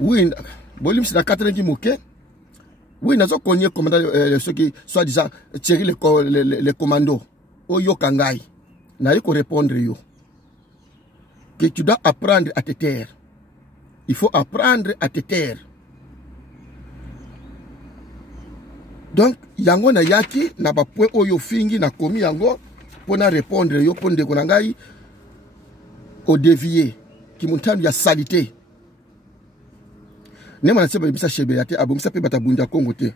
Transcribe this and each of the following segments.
Oui, Bolim c'est la 4 qui moquait. Oui, nous avons connu ceux qui soit disant tirer les commandos. Oyo Kangai. N'a eu qu'à répondre yo. Que tu dois apprendre à te taire. Il faut apprendre à te taire. Donc, yango na yaki, na ba point oyo fingi na komi yango, pour na répondre yo, pour ndeko nangai, au dévier, qui montagne ya salité. Nema na seba bisa shebeyate, abomisa pe batabunda Congo te.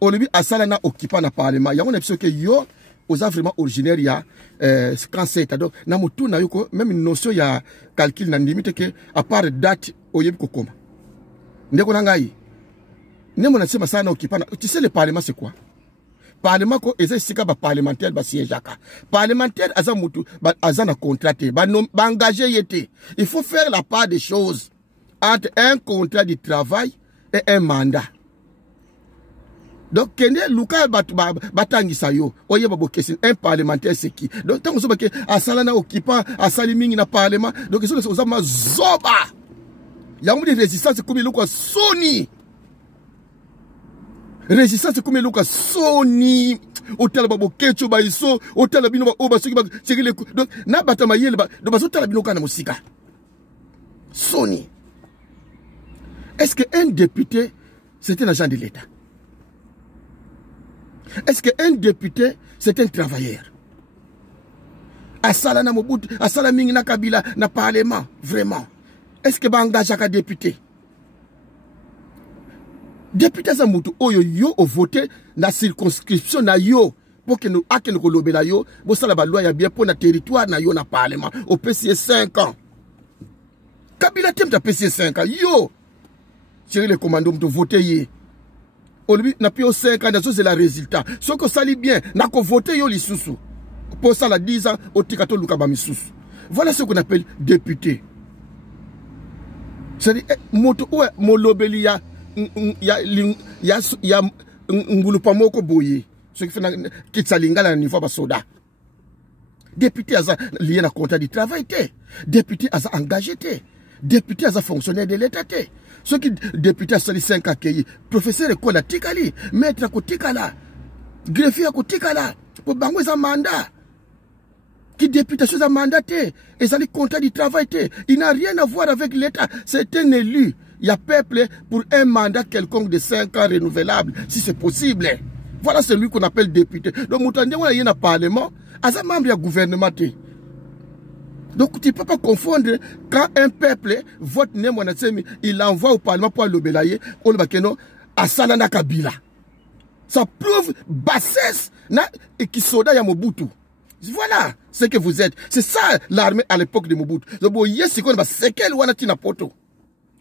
Olobi asala na occupant na parlement, yango na biso ke yo, oza vraiment originaire ya, quand c'est, donc, na mutu na yoko, même une notion ya calcul na limite ke, à part date, oyebi kokoma. Ndeko nangai, tu sais le parlement c'est quoi? Parlement ko eza sika ba parlementaire ba sièjaka. Parlementaire aza mutu ba azana contraté ba engagé yete. Il faut faire la part des choses entre un contrat de travail et un mandat. Donc kende luka batangisa yo oyeba bo question un parlementaire c'est qui? Donc tant so ba ke asala na occupant asali mingi na parlement donc ils sont ozama zoba. Yango de résistance comme luka soni. Résistance comme Luka Sony, hôtel Babo Ketcho Baiso, hôtel Bino Oba Siki Bak, donc, na batama yel ba, donc, hôtel Bino Kana Musika. Sony. Est-ce qu'un député, c'est un agent de l'État? Est-ce qu'un député, c'est un travailleur? Asala na Mobutu, Asala Mingi na Kabila, na Parlement, vraiment. Est-ce que Banga Jaka député? Député Zamutu, oyo yo o voté na circonscription na yo pour que nous akene ko lobela yo bo sala ba loi ya bien pour na territoire na yo na parlement au PCS 5 ans. Kabila tem ta PCS 5 ans yo. Chéri les commandos m'to voté yé. Olobi na pio 5 ans c'est la résultat. Ce que sali bien na ko voté yo lisusu. Pour ça la 10 ans au tikato luka ba misusu. Voilà ce qu'on appelle député. C'est moto ouais mo lobeli ya ya ngulupa moko boye ce qui fait kitsalingala na niveau ba soda. Député aza lié na contrat du travail té, député aza engagé té, député aza fonctionnaire de l'état té. Ce qui député sali 5 accueilli, professeur école tikali, maître ko tikala, greffier ko tikala, pour bango za mandat. Qui député sur un mandat té, et ça les contrat du travail té, il n'a rien à voir avec l'état, c'est un élu. Il y a peuple pour un mandat quelconque de 5 ans renouvelable, si c'est possible. Voilà celui qu'on appelle député. Donc, Moutandé, on a un parlement, à un membre du gouvernement. Donc, tu ne peux pas confondre quand un peuple vote, il envoie au parlement pour le belayer, on va à Salana Kabila. Ça prouve bassesse et qui soda ya Mobutu. Voilà ce que vous êtes. C'est ça l'armée à l'époque de Mobutu.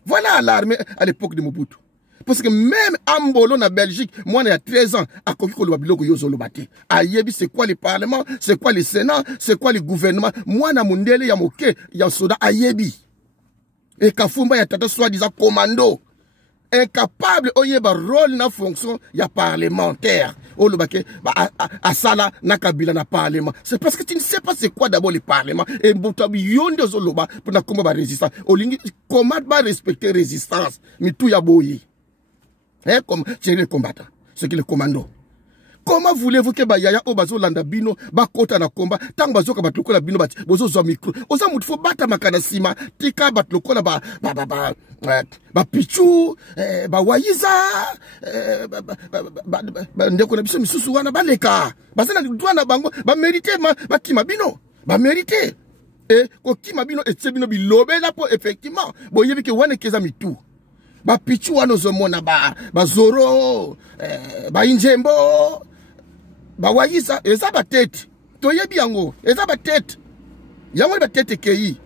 Voilà l'armée à l'époque de Mobutu. Parce que même Ambolo na Belgique, moi, il y a 13 ans, à Kokiko Biloko Yozolobate. Ayebi, c'est quoi le Parlement, c'est quoi le Sénat, c'est quoi le gouvernement. Moi, na Mundele, ya Moke, ya Soda, Ayebi. Et Kafumba, ya Tata, soi-disant commando. Incapable, oyeba rôle na fonction, ya parlementaire. Olobake, à Sala, na Kabila, na parlement. C'est parce que tu ne sais pas c'est quoi d'abord le parlement. Et Boutabi, yonde zoloba, pour na combat résistance. Olingi, comment va respecter résistance? Mais tout ya boyi. Hein, comme, c'est le combattant. Ce qui est le commando. Comment voulez-vous que Bayaya Obazo Landabino, Bakota na combat, tant Bazoka Batloko la Bino Bat, Bozo Micro, Oza Moutfo Bata Makanasima, Tika Batloko la ba Pichu, ba Wayiza, Ndeko na Biso Misusu wana Baleka, Basana Douana Bango, ba mérité ma Kimabino, ba mérité. Et ko Kimabino et Sebino Bilobe là pour effectivement, bon yebi ke wane keza mitu. Ba Pichu wana zomona ba Zoro, ba Injembo, ba Wayiza, eza ba tête. Toyebi yango, eza ba tête. Yango ba tête kei.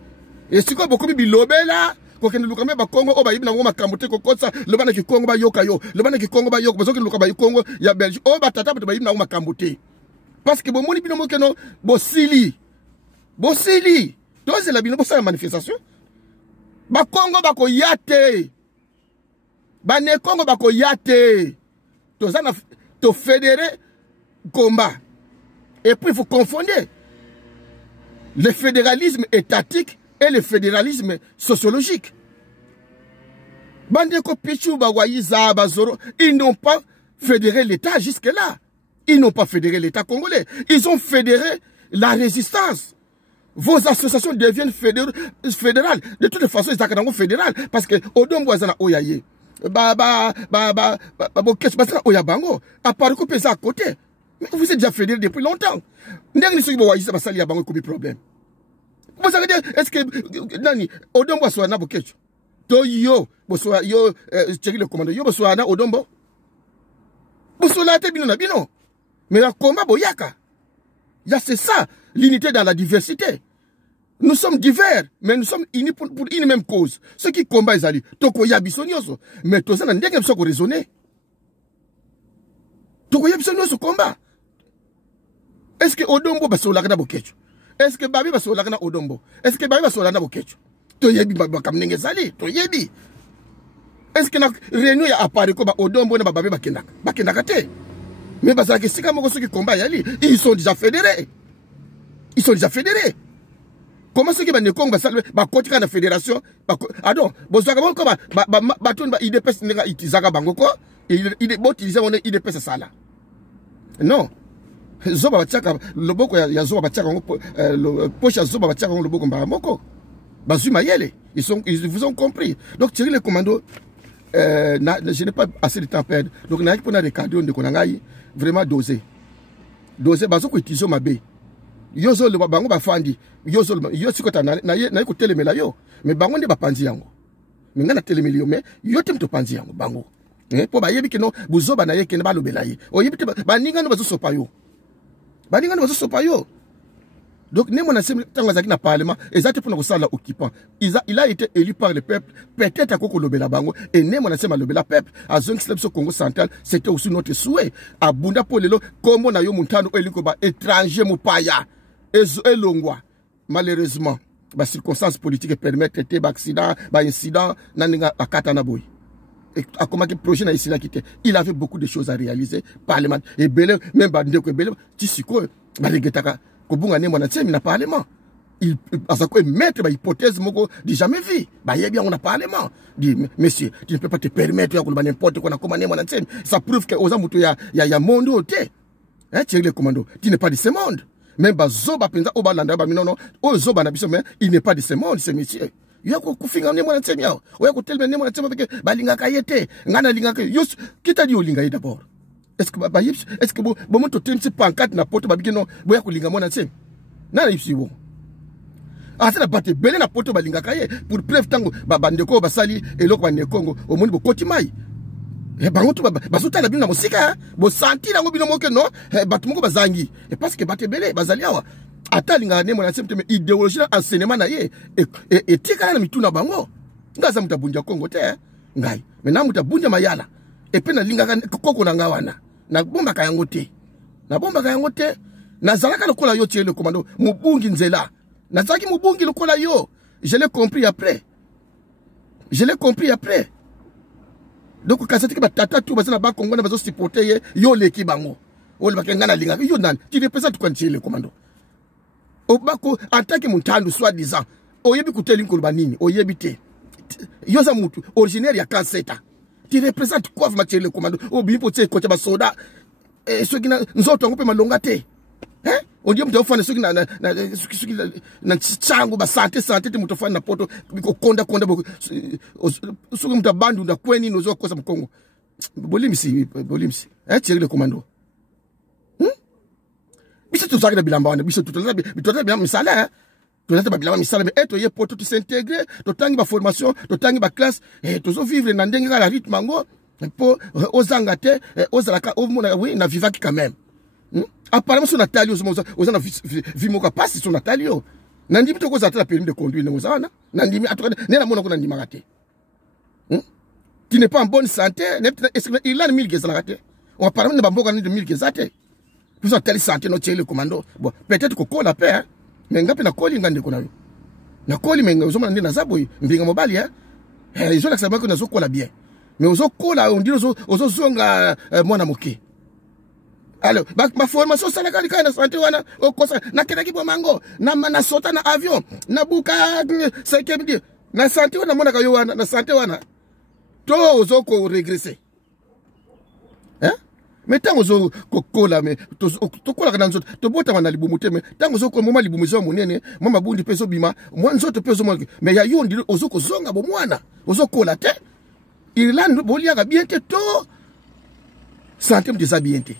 Et siko bokomi bilobe là, ko kende lukame ba Congo o ba yibi na ngoma kambote ko kosa, le bana ki Congo ba yoka yo, le bana ki Congo ba yoka, bazoki luka ba Congo ya Belgique, o ba tata ba yibi na ngoma kambote. Parce que bon moni bino mo keno bosili. Bosili. Toze la bino bosa manifestation. Ba Congo ba ko yate. Ba ne Congo ba ko yate. Tozana to fédérer combat. Et puis vous confondez le fédéralisme étatique et le fédéralisme sociologique. Bandeko Pichou, Bawaïza, Bazoro, ils n'ont pas fédéré l'État jusque-là. Ils n'ont pas fédéré l'État congolais. Ils ont fédéré la résistance. Vos associations deviennent fédérales. De toute façon, ils sont fédérales. Parce que, Odombo Azana Oyaye, Oyabango, à part couper ça à côté. Mais vous êtes déjà fédérés depuis longtemps. N'est-ce que vous avez ça, Yabango, comme problème. Vous savez, est-ce que, Nani, Odombo Azana Bokecho? Yo, Bosoa, yo, check le commando, yo, Bosoa, Odombo. Bosoa, te bino na bino. Mais la combat boyaka. C'est ça, l'unité dans la diversité. Nous sommes divers, mais nous sommes unis pour une même cause. Ceux qui combattent, ils allaient. Toko yabisonyoso. Mais tout ça, n'a pas besoin de raisonner. Toko yabisonyoso combat. Est-ce que Odombo va se lagana bokecho? Est-ce que Babi va se lagana Odombo? Est-ce que Babi va se lagana bokecho? To yebi bakam nenge zali. To yebi. Est-ce que na réunion ya apparaît comme Odombo na Babi bakendaka? Bakendaka te. Mais parce que si ceux qui combattent, ils sont déjà fédérés. Ils sont déjà fédérés. Comment ceux qui va nekong ba kotika na fédération ah non, bozaka bon comme baton ba IDPS nga itizaka bango ko il utiliser on IDPS sala. Non. Zoba bachaka loboko ya zoba bachaka le poche zoba bachaka loboko mba moko. Bazuma yele, ils vous ont compris. Donc Thierry le commando je n'ai pas assez de temps à perdre. Donc na pour na regarder de konangai vraiment doser. Doser bazo ko utiliser mabe. Yozo le bango bafandi yozo yo sikota na ko telemela yo mais bango ndi bapanzi yango minga na telemela yo mais yo tem to panzi yango bango po ba yebi kino buzoba na yeke na balobela ye o yebi te ba ninga no bazo sopa yo ba ninga no bazo sopa yo. Donc ne mona sema tanga zaki na parlement exactement pour na kosala occupant il a été élu par le peuple peut-être à koko lobela bango et ne mona sema lobela peuple à zone au Congo central c'était aussi notre souhait abunda polelo comme na yo muntano eliko ba étranger mupaya elongwa malheureusement les circonstances politiques permettent de accident incident naninga akata na boy et à comment que projet na ici là qui il avait beaucoup de choses à réaliser parlement et belé même bande ko belé tisiko ba regetaka ko bunga ne mona tsemi na parlement il azako mettre ba hypothèse moko di jamais vu ba yebi on a parlement dit monsieur tu ne peux pas te permettre ya ko ba n'importe quoi na comment ne mona tsemi ça prouve que aux amuto ya monde oté hein Thierry le commando tu n'es pas de ce monde. Même Zoba penza obalanda ba minono o Zoba na biso mais il n'est pas de ce monde ce monsieur. Yako kufinga ne mwana tsemia o yako telme ne mwana tsemia parce balinga kayete ngana linga ka yo kita di olinga yi d'abord. Est-ce que ba yips est-ce que bo moto temsi pancarte na poto ba bikino bo yako linga mwana tsemia. Na yipsi wo. Asa na bate belé na poto balinga kaye pour preuve tango ba bandeko basali eloko ba ne Congo o moni bo kotimai. Bango tu basuta na bino musika bo santi na ngobino moke no batu moko bazangi et parce que batebele bazali awa atalinga ne mona semte idéologie enseignement na ye et tika na mituna bango ngaza mutabunja Kongo te ngai mena mutabunja mayala et pe na linga koko na ngawana na bomba ka yango te na zalaka lokola yo tie le commando mubungi nzela na zaki mubungi lokola yo je l'ai compris après donc quand c'est que tata tout bazana ba Congo na bazo supporter yo leki bango o le bakenga na linga yo nan tu représentes quoi le commando o bako en tant que mutandu soit disant o yebi kuteli nkolba nini o yebi te yo za mutu originaire ya Kanseta tu représentes quoi le commando o bipo te ko ba soda et ceux qui nzoto ngope malonga te hein on dit mtu ofana ceux qui na changu ba santé te mtu ofana na poto biko konda ceux mtu bandu na kweni nozo kosa mkongo bolimsi hein Thierry le commando biso tu zakina bilamba wana biso tutala bien misala hein tu ba bilamba misala mais eto ye poto tu s'intégrer to tangi ba formation to tangi ba classe et to zo vivre na ndenge la rythme mango po ozangate ozalaka omona oui na vivaki quand même. Apparemment son Nathalie aux ana vimoka passe son Nathalie nandimi to ko zatala permis de conduire ne ozana nandimi atoka ne na mona ko nandima raté tu n'es pas en bonne santé il a 1000 gezala raté on apparemment ne bamboka ni de 1000 gezate pour ça telle santé no le commando bon peut-être ko kola paix mais ngapi na koli ngande ko na koli mais ozoma ndi na zaboy mbinga mobali ils ont l'accepté que na zo kola bien mais ozo kola on dit ozo zonga mwana moke. Alors, ma formation ça na santé wana okosa na kenaki bo mango na sota na avion na buka 5e na santé wana mona kayo wana na santé wana to ozoko regresser. Hein? Mais tant ozo kokola mais to kola kana nzoto to bota wana libumu te mais tant ozo ko moma libumu zo monene mama bundi peso bima mwa nzoto peso mo mais ya yondi ozo ko zonga bo mwana ozo kola te Irlande boliaka bien te to santé mteza bien te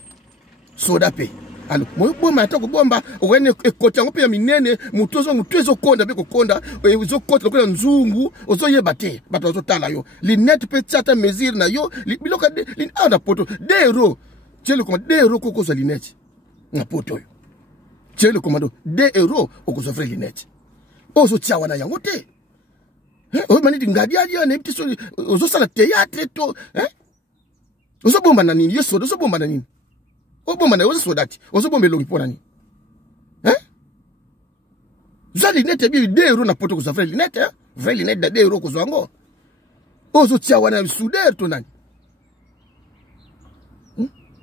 soda pe alo mo bomba to ko bomba wene ekoti yango pe ya minene mutozo mutezo konda be ko konda ozo kota ko nzungu ozo yeba te bato ozo tala yo linette pe tata mesure na yo biloka lin ana poto €2 Tchelo komando €2 koko za linette na poto yo tchelo komando €2 okozo frère linette ozo tchawa na yango te o mani dingadia dia ne petit so ozo sala théâtre to ozo bomba na nini yeso ozo bomba na nini o bomba na ozo sodati ozo bomba longi pona nini za linette bi €2 na poto kozo frère linette frère linette da €2 kozo ngo ozo tchawa na soudeur to nani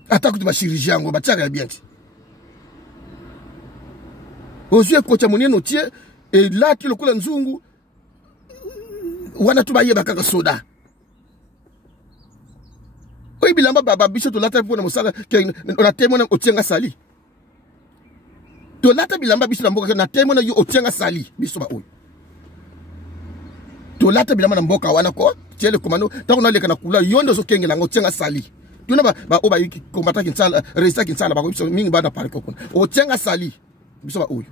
Attaque de ma chirurgie yango bataka bien. Ozue kocha muneno tie et là tu le kola nzungu wana tu bayeba kaka soda. Oyi bilamba baba biso to lata pona mosala on a témoin otienga sali. To lata bilamba biso na mboka na témoin yo otienga sali biso ba oyi. To lata bilamba na mboka wana ko tiele komando ta ona leka na kula yondo zo kenge na otienga sali. Tuna ba oba yiki combattant kinsala resista kinsala ba biso mingi bana pare ko o tsenga sali biso ba oyo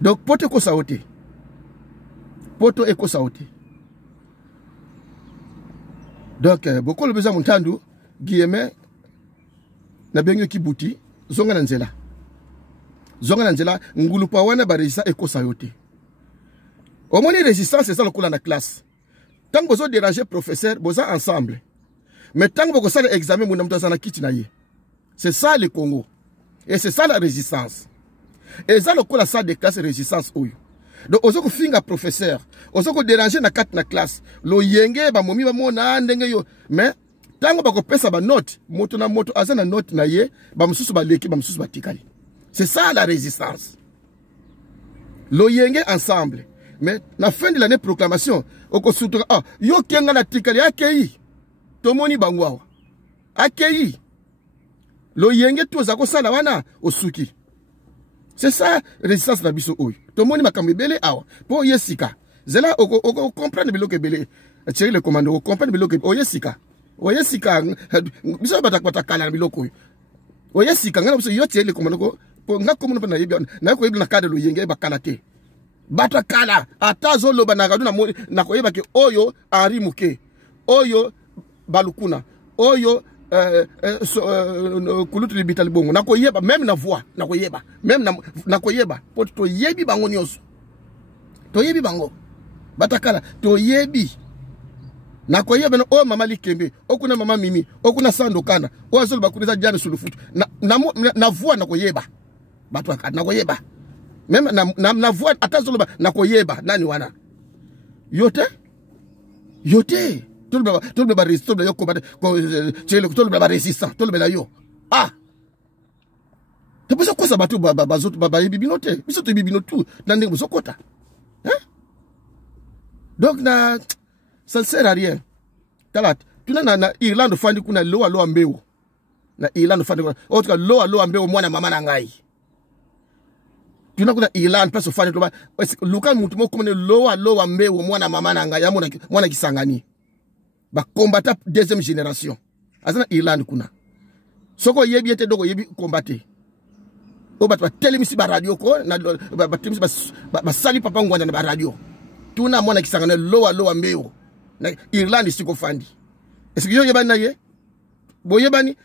donc poto ko saote poto eko saote donc beaucoup le besoin muntandu guillemets na benyo kibuti zonga na nzela ngulupa wana ba resista eko saote au moins résistance c'est ça le cola na classe. Tant que vous déranger professeur, vous êtes ensemble. Mais tant que vous avez examen, vous n'avez c'est ça le Congo. Et c'est ça la résistance. Et ça le coup la salle de classe résistance. Donc, vous avez fait un professeur. Vous avez déranger dans la classe. Lo yenge, ba momi, ba mona, ndenge yo. Mais, tant que vous avez fait une note, moto na moto, azana note na ye, ba msusu ba leki, ba msusu ba tikali. C'est ça la résistance. Lo yenge ensemble. Mais, la fin de l'année proclamation, yo kenga na tikali akei tomoni bangwawa akei lo yenge to za ko sala wana osuki c'est ça résistance na biso oyo tomoni makambe bele awa po yesika zela o comprendre biloke bele tcheri le commando o comprendre biloke o yesika biso bata kala na biloko o yesika ngana biso yo tcheri le commando ko ngako mo na yebi na ko yebi na kada lo yenge ba kala te Bata kala atazo loba na gadu na koyeba ke oyo Henri Muke oyo balukuna oyo kulutu libitali bongo na koyeba même na voix na koyeba même na koyeba po to yebi bango nyoso to yebi bango bata kala to yebi na koyeba na o mama likembe okuna mama mimi okuna sandokana o azolo bakuneza jana sulufutu na voix na koyeba batu akana na koyeba même na voix atazoloba na koyeba nani wana yote tolbe ba resistance yo combattre chele tolbe ba résistance tolbe la yo te pesa ko sabatu ba zoto ba bibino te biso to bibino tout na ndenge so kota donc na ça ne sert à rien talat tuna na Irlande fandi kuna loa mbeu na Irlande fandi kuna otka loa mbeu mwana mama na ngai tuna kuna Irlande place fandi toba luka mutu mo komene loa mbeu mwana mama na ngai mwana kisangani ba combattre deuxième génération azana Irlande kuna soko yebi ete dogo yebi combattre o batwa telemisi ba radio ko na ba telemisi ba sali papa ngwanda na ba radio tuna mwana kisangana loa mbeu na Irlande siko fandi est-ce que yo yeba na ye boyebani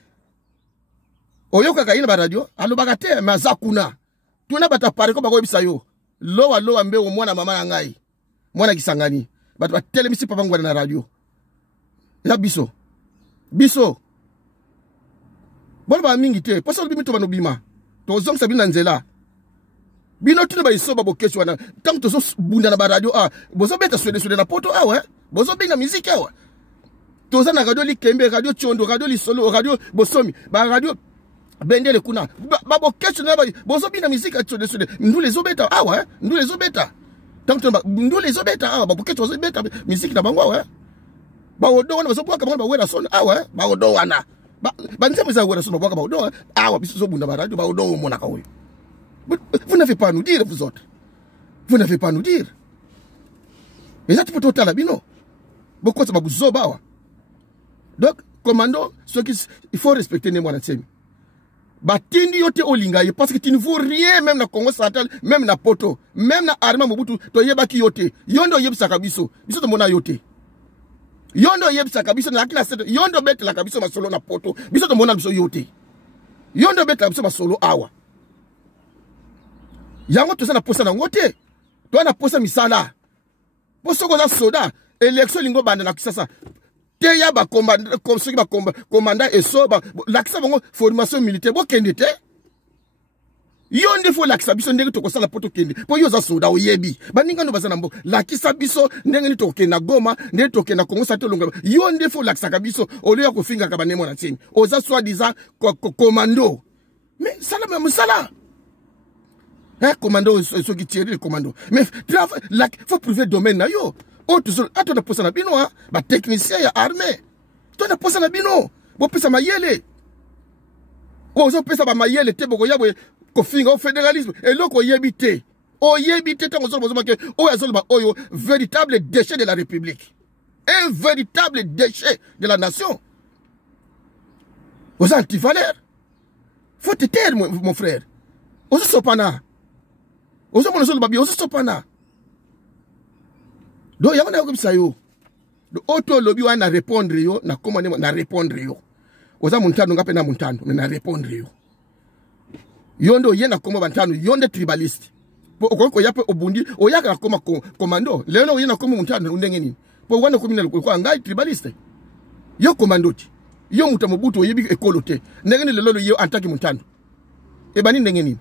oyoka ka ina ba radio alobaka te mazakuna tuna bata pare ko bako bisa yo loa mbeu mwana mama na ngai mwana kisangani batwa telemisi papa ngwanda na radio ya biso bon ba mingi te poso bimi to bano bima to zong sabina nzela bino tuna ba iso ba bokecho wana tant to so bunda na ba radio bozo beta swede na poto bozo bina musique to za na radio likembe radio chondo radio lisolo radio bosomi ba radio bendele kuna ba bokecho na ba bozo bina musique swede ndule zo beta ndule zo beta tant que nous les obéta ba buketo zo beta musique na bango ouais ba odo wana bazo bwaka ba wera son ouais ba odo wana ba nzembe za wera son ba bwaka ba odo biso zo bunda ba radio ba odo mona ka oui. Vous n'avez pas à nous dire vous autres. Vous n'avez pas à nous dire. Mais ça tu peux total bino. Beaucoup ça ba buzo ba. Donc commando ce qui il faut respecter les mois tsemi. Batindi yote olinga parce que tu ne vaux rien même na Congo central même na poto même na arma Mobutu to yebaki yote yondo yebisa kabiso biso to mona yote yondo yebisa kabiso na kila set yondo bet la kabiso masolo na poto biso to mona biso yote yondo bet la biso masolo awa yango to sana posa na ngote to na posa misala poso ko za soda election lingo banda na kisasa Teya ba commandant comme ceux qui ba commandant et so ba l'accès bango formation militaire bo kende te yonde fo l'accès biso ndenge to ko sala poto kende po yo za soda oyebi ba ninga no bazana mbo l'accès biso ndenge ni to kenda Goma ndenge to kenda Kongo sa to longa yonde fo l'accès biso ole ya ko finga ka banemo na tsini oza soit disant commando mais sala même sala commando ceux qui tirent le commando mais faut prouver domaine na yo. Oh, tu as posé na bino, ba technicien ya armée. Tu as posé na bino. Bo pesa mayele. Oh, zo pesa ba mayele te boko yabo ko finga au fédéralisme. Et loko yebite. Oh yebite tango zo bozo ke oh azol ba oyo véritable déchet de la République. Un véritable déchet de la nation. Aux antivaleurs. Faut te taire mon frère. Ozo sopana. Ozo mono babi ozo sopana. Donc il y a un comme ça yo. Le auto lobby wana répondre yo na commande na répondre yo. Oza muntano ngape na muntano na répondre yo. Yondo yena komo bantano yonde tribaliste. Po okoko yape obundi oyaka na koma commando. Lelo yena komo muntano undenge nini? Po wana kominal ko ngai tribaliste. Yo commando ti. Yo mutamobutu oyebi ekolote. Ndenge lelo yo antaki muntano. E bani ndenge nini?